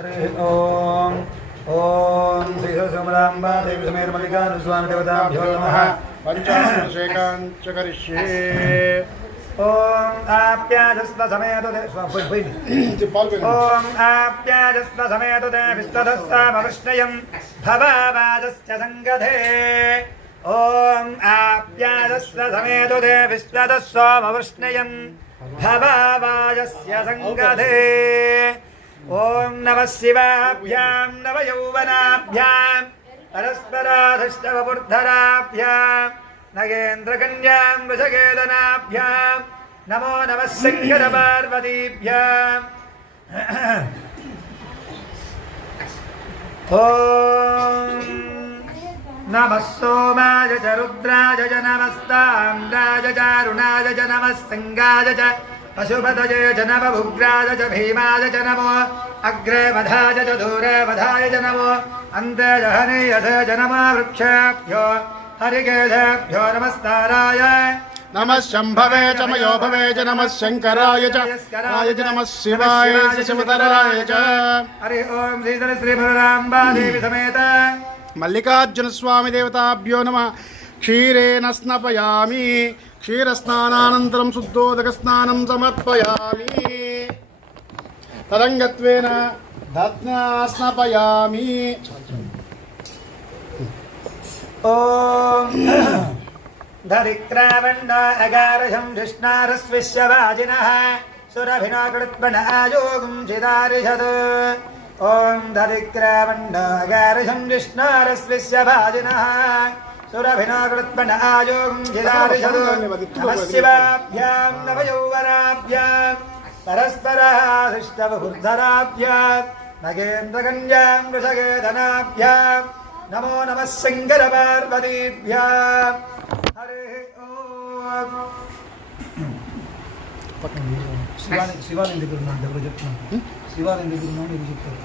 हरे ओम ओम श्री सरसमरांबा देवी समेत मल्लिका स्वान देवताभ्यो नमः पंचाशेकांच करिष्ये ओम आप्याजस्व समेत ओम आप्याजस्व समेत देविस्तदस्सामवृष्णयम् भवावाजस्य सङ्गधे ॐ आप्याजस्व समेत देविस्तदस्सामवृष्णयम् भवावाजस्य सङ्गधे ॐ नमः शिवाभ्यां नवयौवनाभ्याम् परस्पराधिष्टवबुद्धराभ्याम् नगेन्द्रकन्यां वृषकेतनाभ्याम् नमो नमः शङ्करपार्वतीभ्याम् ॐ नमः सोमाय च रुद्राय च नमस्ताम्राय च अरुणाय च नमः सङ्गाय च पशुपतये च नम उग्राय च भीमाय च नमो अग्रे वधाय च दूरे वधाय च नमो अन्ते जहनीयथ च नमो वृक्षेभ्यो हरिकेशेभ्यो नमस्ताराय नमः शम्भवे च मयो भवे च नमः शङ्कराय च राय च नमः शिवाय शिवतराय च हरि ओं श्रीधर श्रीभराम्बा देवी समेत मल्लिकार्जुनस्वामिदेवताभ्यो नमः క్షీరేణ స్నపయామి. క్షీరస్నానానంతరం శుద్ధోదక స్నానం సమర్పయామి. తరంగత్వేన దత్నా స్నపయామి. ఓం ధరిక్రావణ అగారహం ధిష్ణారస్విశ్వవాజిన సురభినాకృత్పణ ఆయోగం చిదారిషద్ ఓం ధరిక్రావణ అగారహం ధిష్ణారస్విశ్వవాజిన సురభినాకృత్పణ ఆయోగం చిదారిషద్ నమ శివాభ్యాం నవయౌవనాభ్యాం పరస్పరాధిష్టబహుర్ధరాభ్యాం నగేంద్రకన్యాం వృషగేధనాభ్యాం నమో నమ శంకర పార్వతీభ్యాం హరి ఓం శివాలయం శివాలయం దగ్గర ఉన్నాను దగ్గర చెప్తున్నాను. శివాలయం దగ్గర ఉన్నాను ఇది చెప్తారు